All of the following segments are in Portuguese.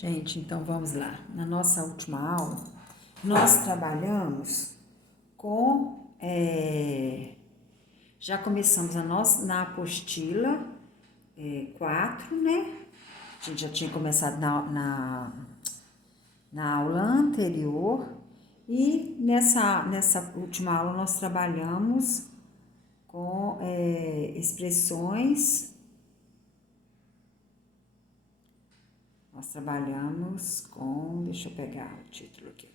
Gente, então vamos lá. Na nossa última aula, nós trabalhamos com... já começamos na apostila 4, né? A gente já tinha começado na aula anterior. E nessa última aula nós trabalhamos com expressões... Nós trabalhamos com... Deixa eu pegar o título aqui.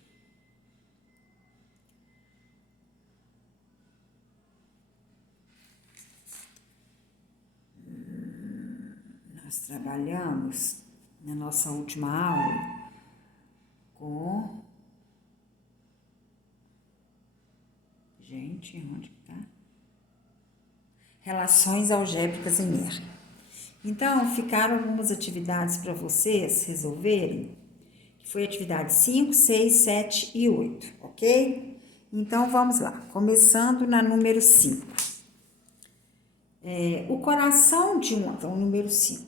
Nós trabalhamos na nossa última aula com... Gente, onde que tá? Relações algébricas em R. Então, ficaram algumas atividades para vocês resolverem, que foi atividade 5, 6, 7 e 8, ok? Então, vamos lá. Começando na número 5. O coração de então, número 5.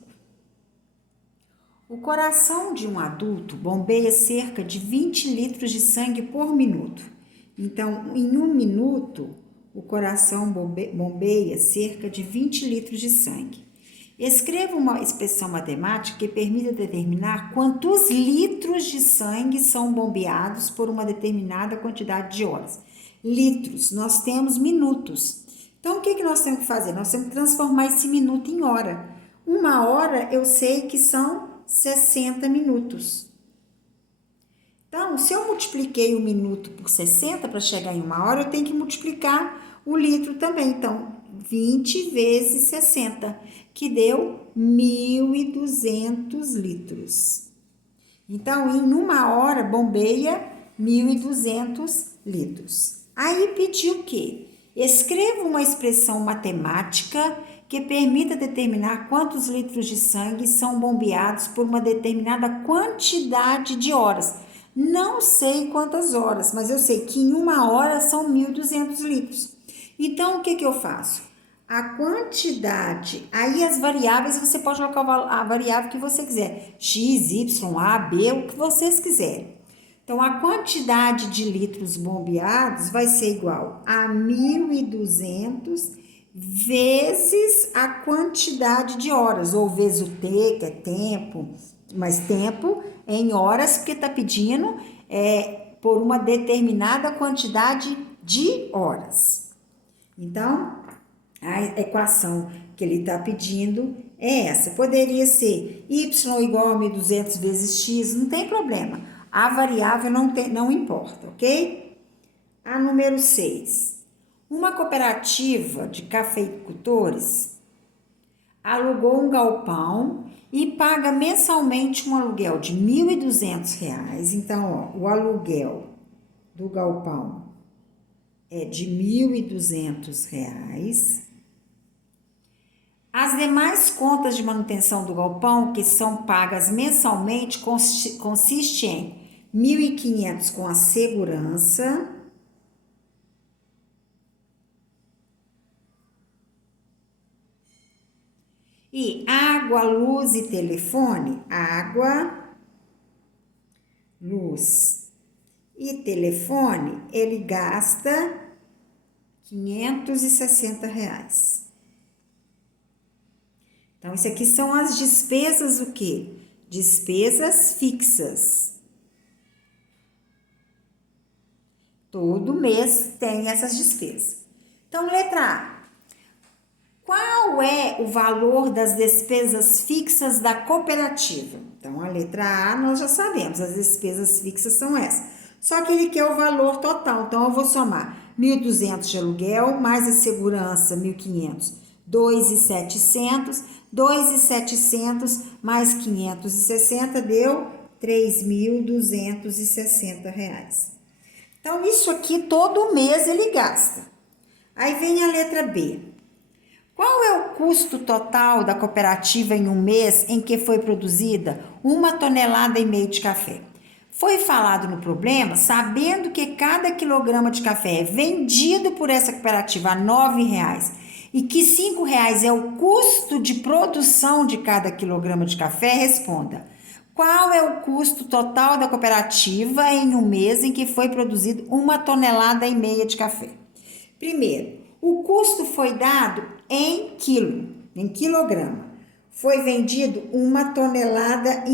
O coração de um adulto bombeia cerca de 20 litros de sangue por minuto. Então, em 1 minuto, o coração bombeia cerca de 20 litros de sangue. Escreva uma expressão matemática que permita determinar quantos litros de sangue são bombeados por uma determinada quantidade de horas. Litros, nós temos minutos. Então, o que nós temos que fazer? Nós temos que transformar esse minuto em hora. 1 hora, eu sei que são 60 minutos. Então, se eu multipliquei o minuto por 60 para chegar em 1 hora, eu tenho que multiplicar o litro também. Então, 20 vezes 60, que deu 1.200 litros. Então, em 1 hora, bombeia 1.200 litros. Aí pediu o quê? Escreva uma expressão matemática que permita determinar quantos litros de sangue são bombeados por uma determinada quantidade de horas. Não sei quantas horas, mas eu sei que em 1 hora são 1.200 litros. Então, o que eu faço? A quantidade, aí as variáveis, você pode colocar a variável que você quiser. X, Y, A, B, o que vocês quiserem. Então, a quantidade de litros bombeados vai ser igual a 1.200 vezes a quantidade de horas, ou vezes o T, que é tempo, mas tempo em horas, porque está pedindo por uma determinada quantidade de horas. Então, a equação que ele está pedindo é essa. Poderia ser y igual a 1.200 vezes x, não tem problema. A variável não importa, ok? A número 6. Uma cooperativa de cafeicultores alugou um galpão e paga mensalmente um aluguel de R$ 1.200. Então, o aluguel do galpão é de R$ 1.200. As demais contas de manutenção do galpão, que são pagas mensalmente, consiste em R$ 1.500 com a segurança, e água, luz e telefone. Água, luz e telefone, ele gasta R$ 560. Então, isso aqui são as despesas, o quê? Despesas fixas. Todo mês tem essas despesas. Então, letra A. Qual é o valor das despesas fixas da cooperativa? Então, a letra A nós já sabemos, as despesas fixas são essas. Só que ele quer o valor total, então eu vou somar 1.200 de aluguel, mais a segurança, 1.500, 2.700, 2.700 mais 560 deu R$ 3.260. Então, isso aqui todo mês ele gasta. Aí vem a letra B. Qual é o custo total da cooperativa em um mês em que foi produzida 1,5 toneladas de café? Foi falado no problema, sabendo que cada quilograma de café é vendido por essa cooperativa a R$ 9,00 e que R$ 5,00 é o custo de produção de cada quilograma de café, responda. Qual é o custo total da cooperativa em um mês em que foi produzido 1,5 tonelada de café? Primeiro, o custo foi dado em quilo, em quilograma. Foi vendido 1,5 tonelada.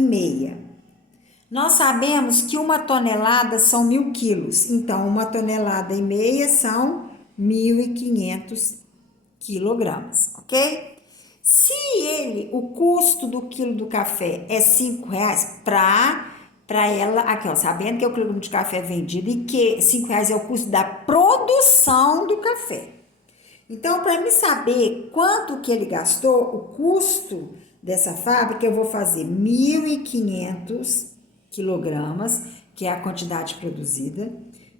Nós sabemos que 1 tonelada são 1.000 quilos, então 1,5 tonelada são 1.500 quilogramas, ok? Se o custo do quilo do café é R$5, para ela, aqui ó, sabendo que o quilograma de café é vendido e que R$5 é o custo da produção do café. Então, para me saber quanto que ele gastou, o custo dessa fábrica, eu vou fazer 1.500 quilogramas, que é a quantidade produzida,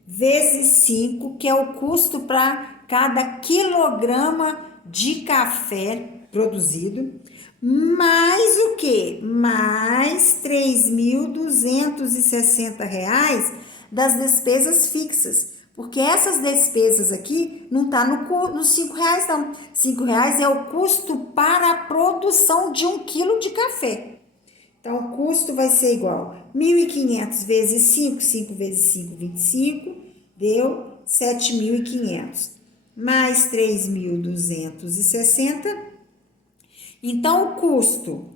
vezes 5, que é o custo para cada quilograma de café produzido, mais o quê? Mais R$3.260 das despesas fixas. Porque essas despesas aqui não tá nos R$5 não. R$5 é o custo para a produção de 1 quilo de café. Então, o custo vai ser igual 1.500 vezes 5, 5 vezes 5, 25, deu 7.500. Mais 3.260. Então, o custo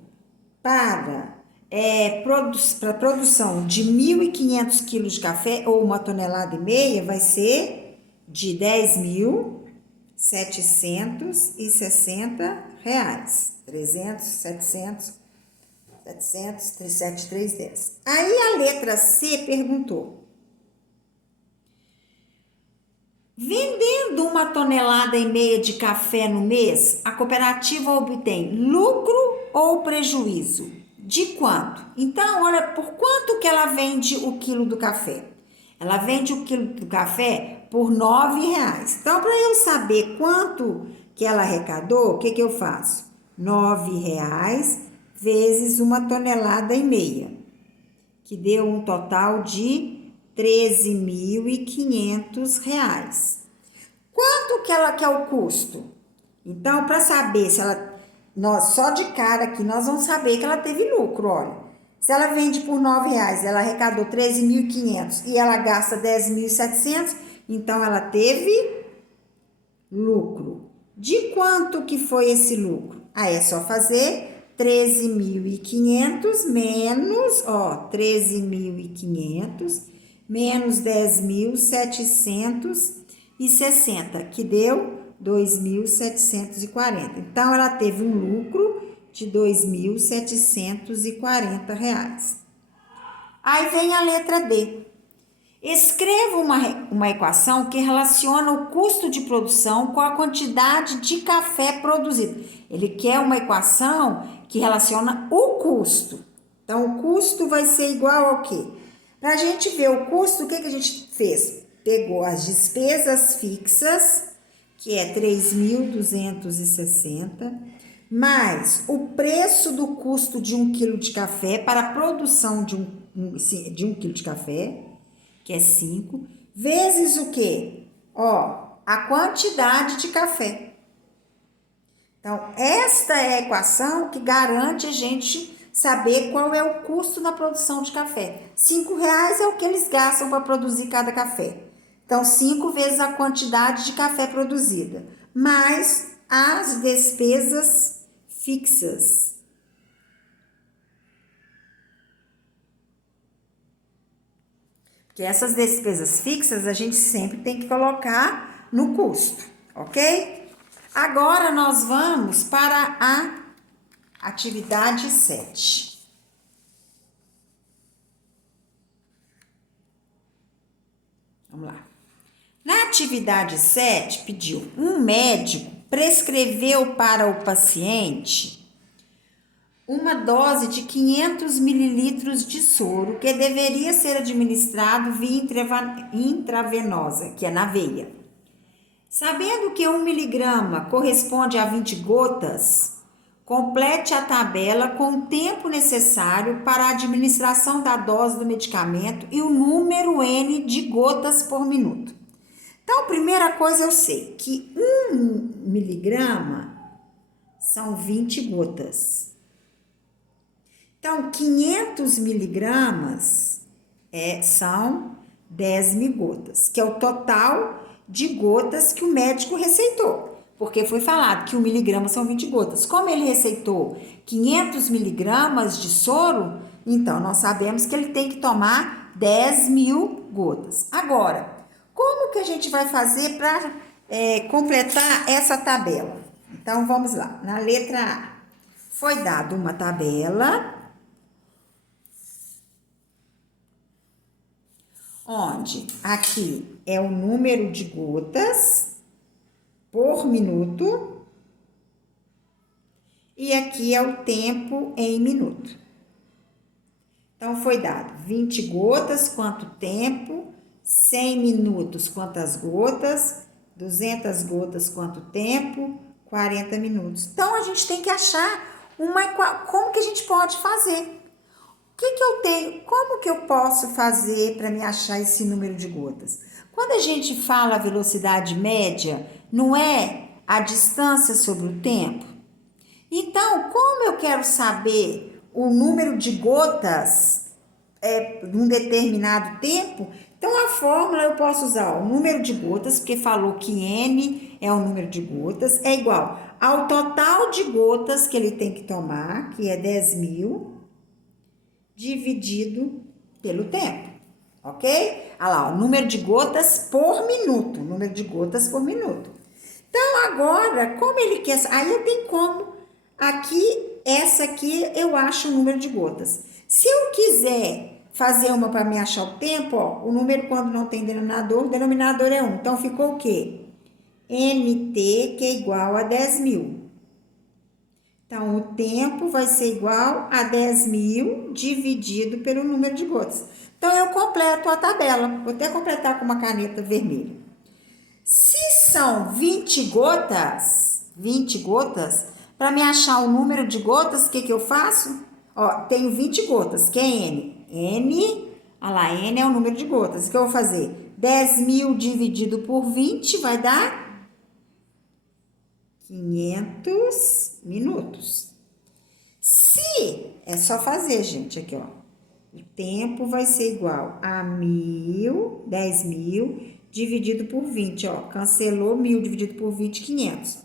para a produção de 1.500 quilos de café ou 1,5 tonelada vai ser de R$10.760. 300, 700, 310. Aí a letra C perguntou: vendendo 1,5 tonelada de café no mês, a cooperativa obtém lucro ou prejuízo? De quanto? Então, olha, por quanto que ela vende o quilo do café? Ela vende o quilo do café por R$9. Então, para eu saber quanto que ela arrecadou, o que eu faço? R$9 vezes 1,5 tonelada, que deu um total de R$13.500. Quanto que ela quer o custo? Então, para saber se ela... só de cara aqui, nós vamos saber que ela teve lucro, olha. Se ela vende por R$9, ela arrecadou 13.500 e ela gasta 10.700, então ela teve lucro. De quanto que foi esse lucro? Aí é só fazer 13.500 menos, 13.500 menos 10.760, que deu 2.740. Então, ela teve um lucro de R$2.740. Aí vem a letra D. Escreva uma equação que relaciona o custo de produção com a quantidade de café produzido. Ele quer uma equação que relaciona o custo. Então, o custo vai ser igual ao quê? Para a gente ver o custo, o que a gente fez? Pegou as despesas fixas, que é 3.260, mais o preço do custo de 1 quilo de café para a produção de um quilo de café, que é 5, vezes o quê? A quantidade de café. Então, esta é a equação que garante a gente saber qual é o custo na produção de café. R$5 é o que eles gastam para produzir cada café. Então, 5 vezes a quantidade de café produzida, mais as despesas fixas. Porque essas despesas fixas a gente sempre tem que colocar no custo, ok? Agora nós vamos para a atividade 7. Vamos lá. Na atividade 7, pediu: um médico prescreveu para o paciente uma dose de 500 mililitros de soro que deveria ser administrado via intravenosa, que é na veia. Sabendo que 1 miligrama corresponde a 20 gotas, complete a tabela com o tempo necessário para a administração da dose do medicamento e o número N de gotas por minuto. Então, a primeira coisa eu sei que 1 miligrama são 20 gotas. Então, 500 miligramas são 10.000 gotas, que é o total de gotas que o médico receitou. Porque foi falado que 1 miligrama são 20 gotas. Como ele receitou 500 miligramas de soro, então nós sabemos que ele tem que tomar 10.000 gotas. Agora, como que a gente vai fazer para completar essa tabela? Então, vamos lá. Na letra A, foi dada uma tabela onde aqui é o número de gotas por minuto e aqui é o tempo em minuto. Então, foi dado 20 gotas, quanto tempo, 100 minutos, quantas gotas, 200 gotas, quanto tempo, 40 minutos. Então, a gente tem que achar como que a gente pode fazer. O que eu tenho? Como que eu posso fazer para me achar esse número de gotas? Quando a gente fala a velocidade média, não é a distância sobre o tempo? Então, como eu quero saber o número de gotas num determinado tempo, então a fórmula eu posso usar o número de gotas, porque falou que N é o número de gotas, é igual ao total de gotas que ele tem que tomar, que é 10.000, dividido pelo tempo, ok? Olha lá, o número de gotas por minuto, número de gotas por minuto. Então, agora, como ele quer... Aí eu tenho como, aqui, essa aqui, eu acho o número de gotas. Se eu quiser fazer uma para me achar o tempo, ó, o número quando não tem denominador, o denominador é 1. Então, ficou o quê? NT, que é igual a 10.000. Então, o tempo vai ser igual a 10.000 dividido pelo número de gotas. Então, eu completo a tabela. Vou até completar com uma caneta vermelha. Se são 20 gotas, para me achar o número de gotas, o que eu faço? Ó, tenho 20 gotas, que é N. N, olha lá, N é o número de gotas. O que eu vou fazer? 10.000 dividido por 20 vai dar 500 minutos. Se, é só fazer, gente, aqui, ó. O tempo vai ser igual a 10.000 dividido por 20, ó. Cancelou 1.000 dividido por 20, 500.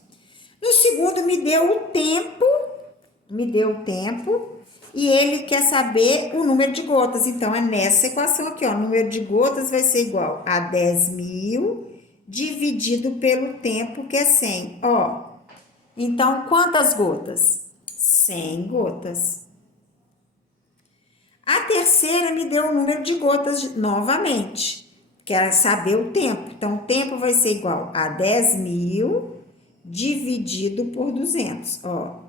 No segundo, me deu o tempo, e ele quer saber o número de gotas. Então, é nessa equação aqui, ó. O número de gotas vai ser igual a 10.000 dividido pelo tempo, que é 100, ó. Então, quantas gotas? 100 gotas. A terceira me deu o número de gotas novamente. Quero saber o tempo. Então, o tempo vai ser igual a 10.000 dividido por 200. Ó,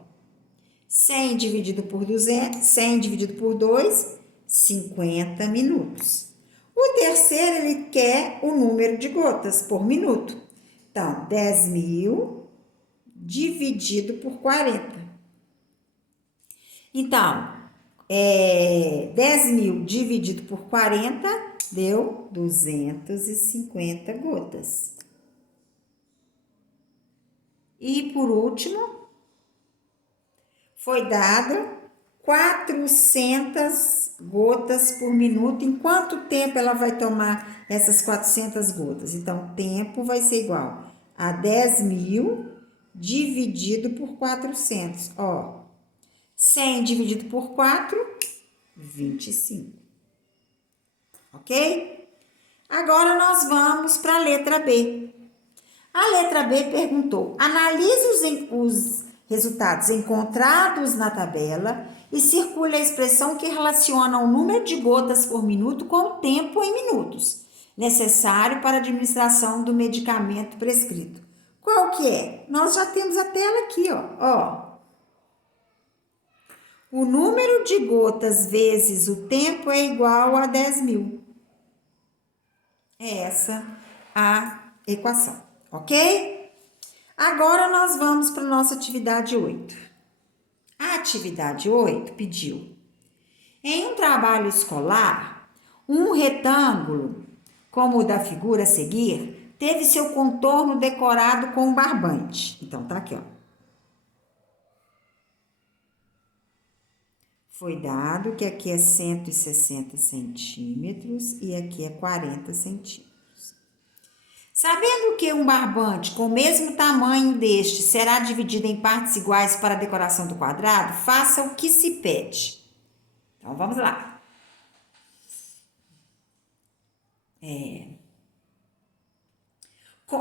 100 dividido por 200, 100 dividido por 2, 50 minutos. O terceiro, ele quer o número de gotas por minuto. Então, 10.000 dividido por 40. Então, 10.000 dividido por 40 deu 250 gotas. E por último, foi dado 400 gotas por minuto. Em quanto tempo ela vai tomar essas 400 gotas? Então, o tempo vai ser igual a 10.000 dividido por 400. Ó, 100 dividido por 4, 25. Ok? Agora nós vamos para a letra B. A letra B perguntou: analise os resultados encontrados na tabela e circule a expressão que relaciona o número de gotas por minuto com o tempo em minutos necessário para a administração do medicamento prescrito. Qual que é? Nós já temos a tela aqui, ó. O número de gotas vezes o tempo é igual a 10.000. É essa a equação, ok? Agora nós vamos para a nossa atividade 8. A atividade 8 pediu: em um trabalho escolar, um retângulo, como o da figura a seguir, teve seu contorno decorado com um barbante. Então, tá aqui, ó. Foi dado que aqui é 160 centímetros e aqui é 40 centímetros. Sabendo que um barbante com o mesmo tamanho deste será dividido em partes iguais para a decoração do quadrado, faça o que se pede. Então, vamos lá.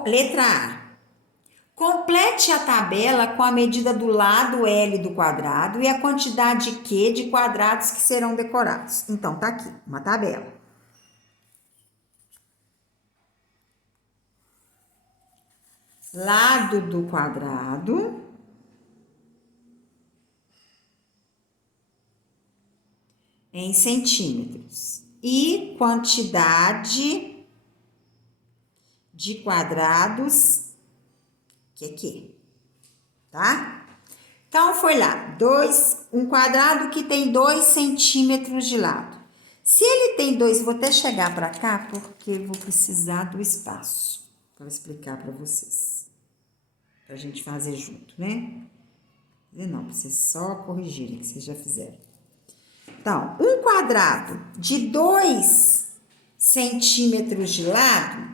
Letra A. Complete a tabela com a medida do lado L do quadrado e a quantidade Q de quadrados que serão decorados. Então, tá aqui, uma tabela. Lado do quadrado em centímetros e quantidade de quadrados que aqui, tá? Então, foi lá, um quadrado que tem 2 centímetros de lado. Se ele tem 2, vou até chegar para cá, porque eu vou precisar do espaço para explicar para vocês. Pra gente fazer junto, né? Não, pra vocês só corrigirem que vocês já fizeram. Então, um quadrado de 2 centímetros de lado,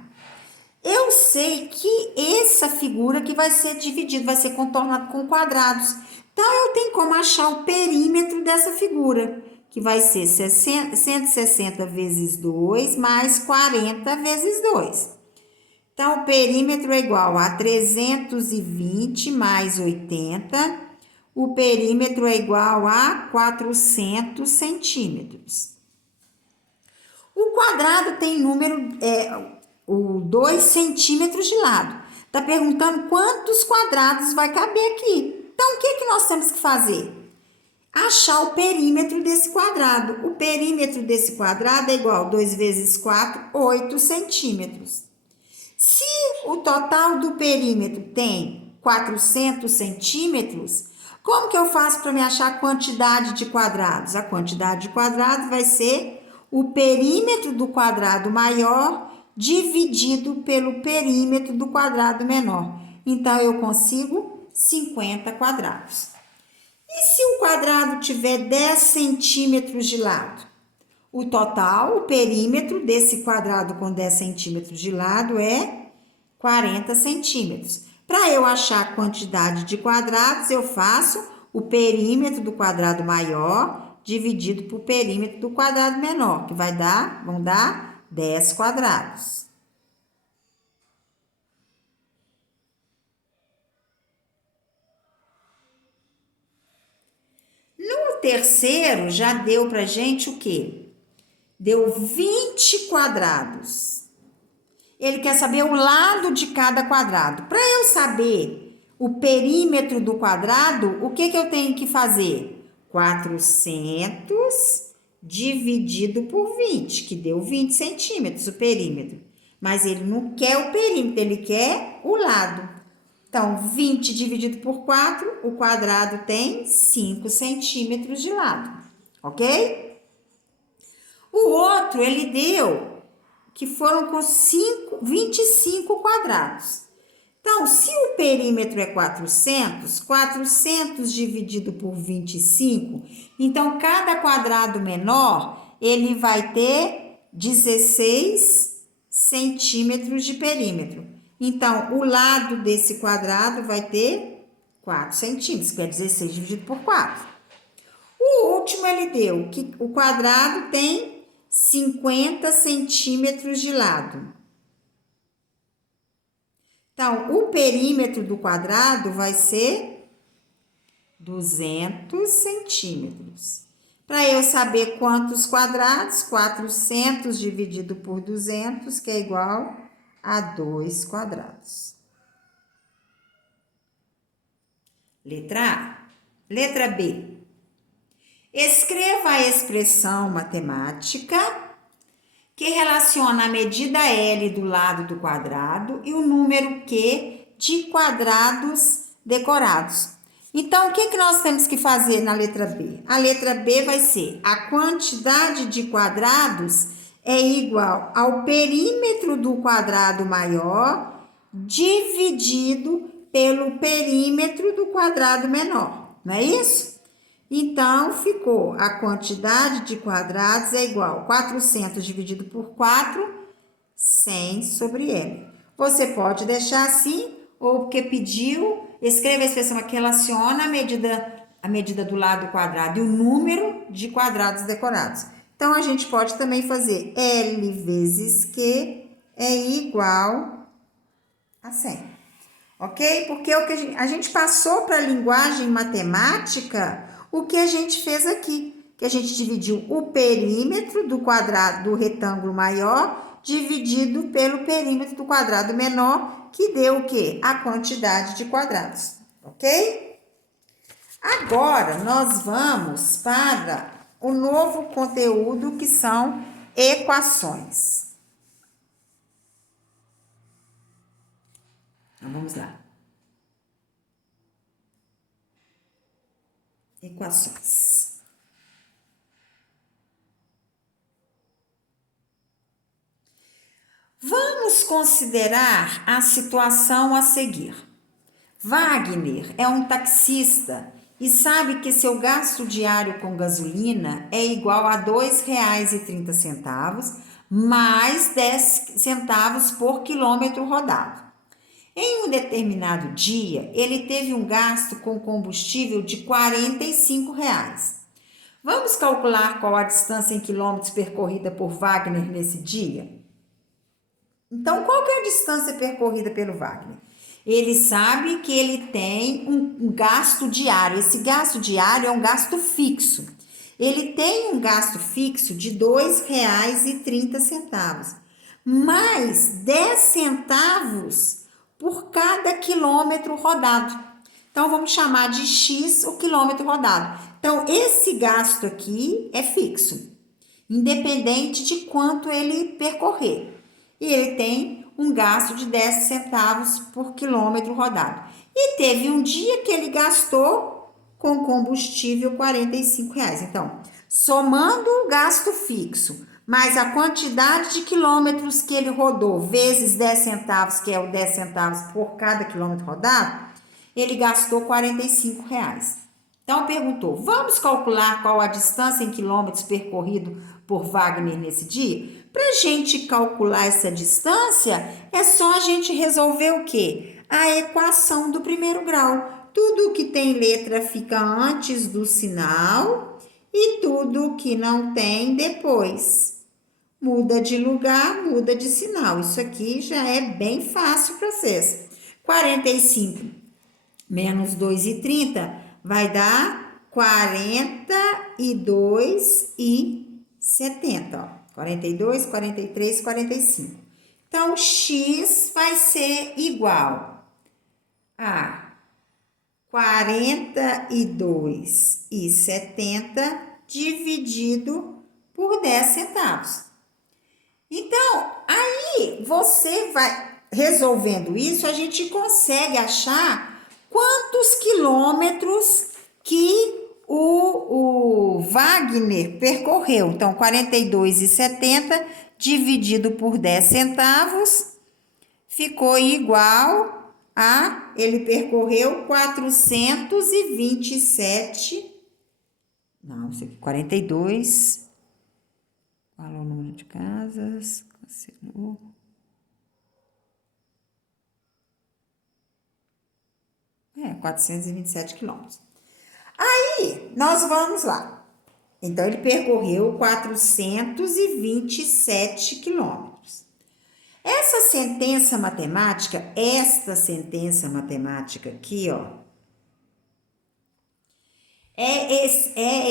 eu sei que essa figura que vai ser dividida, vai ser contornada com quadrados. Então, eu tenho como achar o perímetro dessa figura, que vai ser 160 vezes 2 mais 40 vezes 2. Então, o perímetro é igual a 320 mais 80. O perímetro é igual a 400 centímetros. O quadrado tem número, 2 centímetros de lado. Está perguntando quantos quadrados vai caber aqui. Então, o que nós temos que fazer? Achar o perímetro desse quadrado. O perímetro desse quadrado é igual a 2 vezes 4, 8 centímetros. Se o total do perímetro tem 400 centímetros, como que eu faço para me achar a quantidade de quadrados? A quantidade de quadrados vai ser o perímetro do quadrado maior dividido pelo perímetro do quadrado menor. Então, eu consigo 50 quadrados. E se o quadrado tiver 10 centímetros de lado? O total, o perímetro desse quadrado com 10 centímetros de lado é 40 centímetros. Para eu achar a quantidade de quadrados, eu faço o perímetro do quadrado maior dividido por perímetro do quadrado menor, que vão dar 10 quadrados. No terceiro, já deu pra gente o quê? Deu 20 quadrados. Ele quer saber o lado de cada quadrado. Para eu saber o perímetro do quadrado, o que eu tenho que fazer? 400 dividido por 20, que deu 20 centímetros o perímetro. Mas ele não quer o perímetro, ele quer o lado. Então, 20 dividido por 4, o quadrado tem 5 centímetros de lado, ok? O outro, ele deu que foram com 25 quadrados. Então, se o perímetro é 400, 400 dividido por 25, então, cada quadrado menor, ele vai ter 16 centímetros de perímetro. Então, o lado desse quadrado vai ter 4 centímetros, que é 16 dividido por 4. O último, ele deu que o quadrado tem 50 centímetros de lado. Então, o perímetro do quadrado vai ser 200 centímetros. Para eu saber quantos quadrados, 400 dividido por 200, que é igual a 2 quadrados. Letra A. Letra B. Escreva a expressão matemática que relaciona a medida L do lado do quadrado e o número Q de quadrados decorados. Então, o que nós temos que fazer na letra B? A letra B vai ser a quantidade de quadrados é igual ao perímetro do quadrado maior dividido pelo perímetro do quadrado menor, não é isso? Então, ficou a quantidade de quadrados é igual a 400 dividido por 4, 100 sobre m. Você pode deixar assim, ou porque pediu, escreva a expressão que relaciona a medida do lado quadrado e o número de quadrados decorados. Então, a gente pode também fazer L vezes Q é igual a 100. Ok? Porque o que a gente passou para a linguagem matemática o que a gente fez aqui, que a gente dividiu o perímetro do quadrado do retângulo maior dividido pelo perímetro do quadrado menor, que deu o quê? A quantidade de quadrados, ok? Agora, nós vamos para o novo conteúdo, que são equações. Então, vamos lá. Equações. Vamos considerar a situação a seguir. Wagner é um taxista e sabe que seu gasto diário com gasolina é igual a R$ 2,30 mais 10 centavos por quilômetro rodado. Em um determinado dia, ele teve um gasto com combustível de R$ 45. Vamos calcular qual a distância em quilômetros percorrida por Wagner nesse dia? Então, qual que é a distância percorrida pelo Wagner? Ele sabe que ele tem um gasto diário. Esse gasto diário é um gasto fixo. Ele tem um gasto fixo de R$ 2,30, mais 10 centavos por cada quilômetro rodado. Então, vamos chamar de X o quilômetro rodado. Então, esse gasto aqui é fixo, independente de quanto ele percorrer. E ele tem um gasto de 10 centavos por quilômetro rodado. E teve um dia que ele gastou com combustível R$ 45. Então, somando o gasto fixo, mais a quantidade de quilômetros que ele rodou, vezes 10 centavos, que é o 10 centavos por cada quilômetro rodado, ele gastou R$ 45. Então, perguntou, vamos calcular qual a distância em quilômetros percorrido por Wagner nesse dia? Para a gente calcular essa distância, é só a gente resolver o quê? A equação do primeiro grau. Tudo que tem letra fica antes do sinal e tudo que não tem depois. Muda de lugar, muda de sinal. Isso aqui já é bem fácil para vocês. 45 menos 2,30 vai dar 42,70. 42, 43, 45. Então, X vai ser igual a 42,70 dividido por 10 centavos. Então, aí você vai resolvendo isso, a gente consegue achar quantos quilômetros que o Wagner percorreu. Então, 42,70 dividido por 10 centavos ficou igual a, ele percorreu 427, não, isso aqui, 42, qual é o número de casas, cancelou. É, 427 quilômetros. Aí, nós vamos lá. Então, ele percorreu 427 quilômetros. Esta sentença matemática aqui, ó, é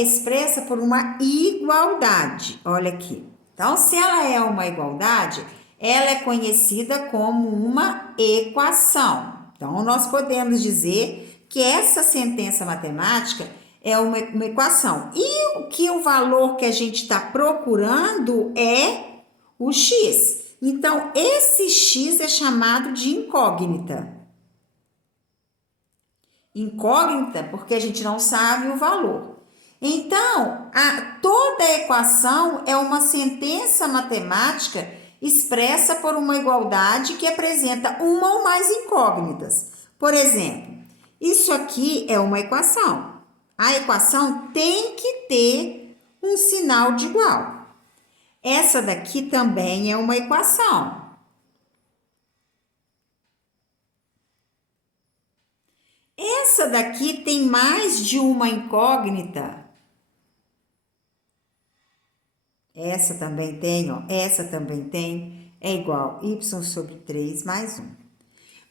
expressa por uma igualdade. Olha aqui. Então, se ela é uma igualdade, ela é conhecida como uma equação. Então, nós podemos dizer que essa sentença matemática é uma equação. E o valor que a gente está procurando é o x. Então, esse x é chamado de incógnita. Incógnita porque a gente não sabe o valor. Então, toda equação é uma sentença matemática expressa por uma igualdade que apresenta uma ou mais incógnitas. Por exemplo, isso aqui é uma equação. A equação tem que ter um sinal de igual. Essa daqui também é uma equação. Essa daqui tem mais de uma incógnita. Essa também tem, ó. Essa também tem. É igual y sobre 3 mais 1.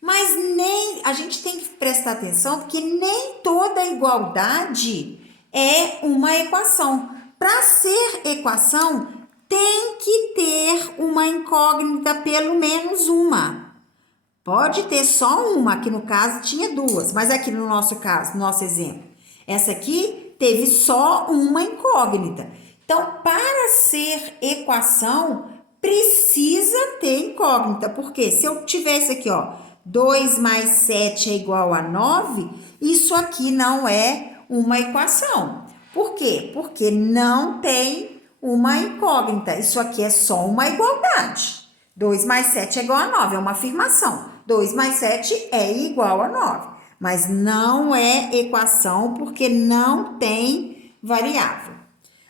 Mas a gente tem que prestar atenção, porque nem toda igualdade é uma equação. Para ser equação, tem que ter uma incógnita, pelo menos uma. Pode ter só uma, aqui no caso tinha duas, mas aqui no nosso caso, no nosso exemplo, essa aqui teve só uma incógnita. Então, para ser equação, precisa ter incógnita, porque se eu tivesse aqui, ó, 2 mais 7 é igual a 9, isso aqui não é uma equação. Por quê? Porque não tem uma incógnita, isso aqui é só uma igualdade. 2 mais 7 é igual a 9, é uma afirmação. 2 mais 7 é igual a 9, mas não é equação porque não tem variável.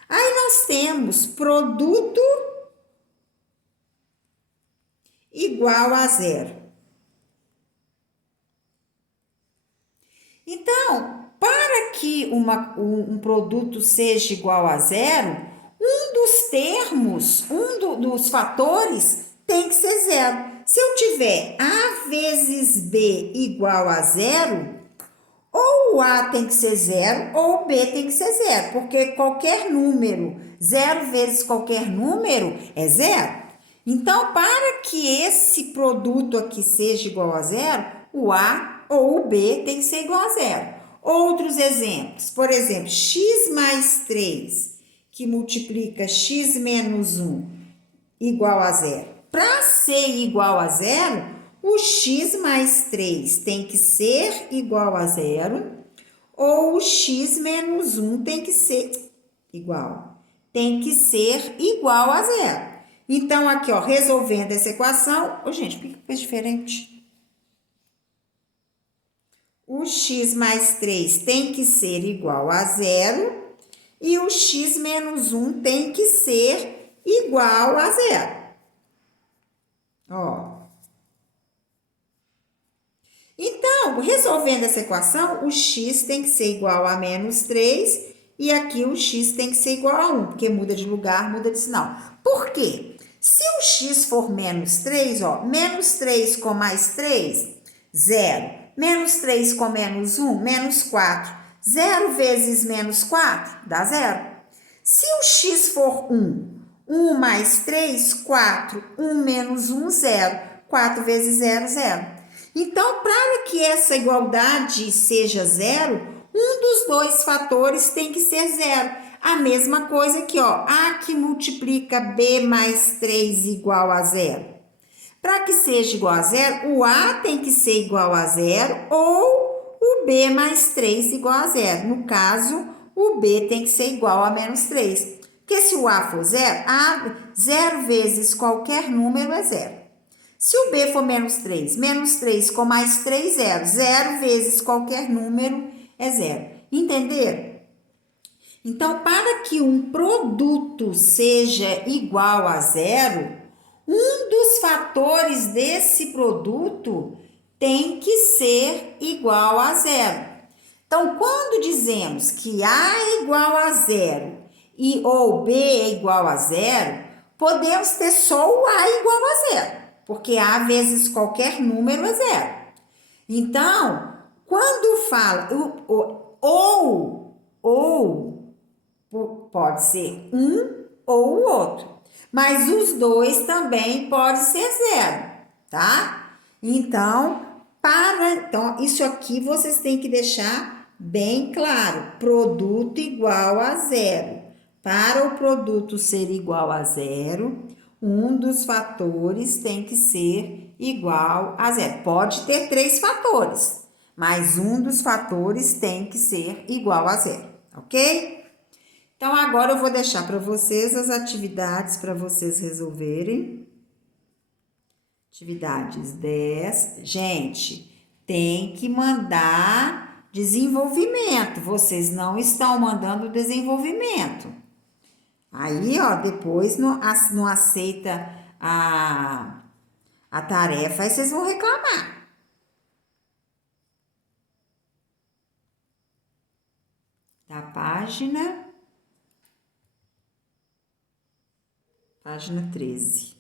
Aí nós temos produto igual a zero. Então, para que um produto seja igual a zero, um dos termos, dos fatores tem que ser zero. Se eu tiver A vezes B igual a zero, ou o A tem que ser zero ou o B tem que ser zero, porque qualquer número, zero vezes qualquer número é zero. Então, para que esse produto aqui seja igual a zero, o A ou o B tem que ser igual a zero. Outros exemplos, por exemplo, x mais 3, que multiplica x menos 1, igual a zero. Para ser igual a zero, o x mais 3 tem que ser igual a zero, ou o x menos 1 tem que ser igual. Tem que ser igual a zero. Então, aqui, ó, resolvendo essa equação... gente, por que fez diferente? O x mais 3 tem que ser igual a zero e o x menos 1 tem que ser igual a zero. Ó. Então, resolvendo essa equação, o x tem que ser igual a menos 3 e aqui o x tem que ser igual a 1, porque muda de lugar, muda de sinal. Por quê? Se o x for menos 3, ó, menos 3 com mais 3, 0. Menos 3 com menos 1, menos 4. 0 vezes menos 4 dá 0. Se o x for 1, 1 mais 3, 4. 1 menos 1, 0. 4 vezes 0, 0. Então, para que essa igualdade seja zero, um dos dois fatores tem que ser zero. A mesma coisa aqui, ó, A que multiplica B mais 3 igual a zero. Para que seja igual a zero, o A tem que ser igual a zero ou o B mais 3 igual a zero. No caso, o B tem que ser igual a menos 3. Porque se o A for zero, 0 vezes qualquer número é zero. Se o B for menos 3 com mais 3, 0. 0 vezes qualquer número é zero. Entenderam? Então, para que um produto seja igual a zero, um dos fatores desse produto tem que ser igual a zero. Então, quando dizemos que A é igual a zero ou B é igual a zero, podemos ter só o A igual a zero, porque A vezes qualquer número é zero. Então, quando fala pode ser um ou o outro, mas os dois também pode ser zero, tá? Então, isso aqui vocês têm que deixar bem claro, produto igual a zero. Para o produto ser igual a zero, um dos fatores tem que ser igual a zero. Pode ter 3 fatores, mas um dos fatores tem que ser igual a zero, ok? Então, agora eu vou deixar para vocês as atividades para vocês resolverem. Atividades 10. Gente, tem que mandar desenvolvimento. Vocês não estão mandando desenvolvimento. Aí, ó, depois não aceita a tarefa, aí vocês vão reclamar. Da página 13.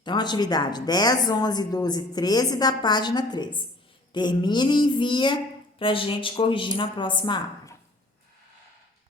Então, atividade 10, 11, 12, 13 da página 13. Termina e envia para a gente corrigir na próxima aula.